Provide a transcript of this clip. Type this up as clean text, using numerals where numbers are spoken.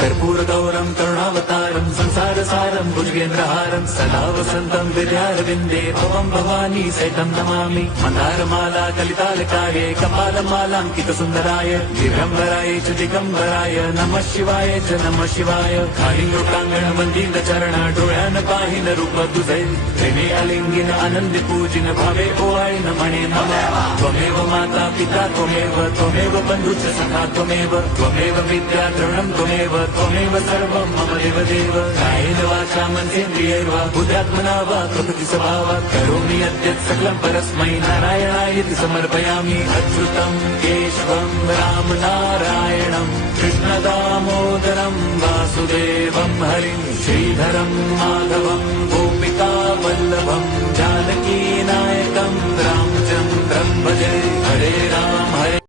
कर्पूरगौरं करुणावतारं संसारसारं भुजगेन्द्रहारं सदा वसन्तं विद्यारविन्दे भवं भवानी सहितं नमामि। मन्दारमाला कलितालकाये कपालमालाङ्कितसुन्दराय दिगम्बराय च दिगम्बराय नमः शिवाय च नमः शिवाय। कालिङ्गोटाङ्गण वन्दित चरण डोळ्यान पाहिन रूप तुझे प्रेमे अलिंगिन आनंद पूजिन भावे ओवाळीन म्हणे नमः। त्वमेव माता पिता त्वमेव बन्धुश्च सखा त्वमेव विद्या द्रविणं त्वमेव सर्वं मम देवदेव। कायेन वाचा मनसेन्द्रियैर्वा बुद्ध्यात्मना वा प्रकृति स्वभावात् करोमि यद्यत् सकलं परस्मै नारायणायति समर्पयामि। अच्युतं केशवं राम नारायणं कृष्णदामोदरं वासुदेवं हरिं श्रीधरं माधवं गोपिका वल्लभं जानकी नायकं रामचन्द्रं भजे।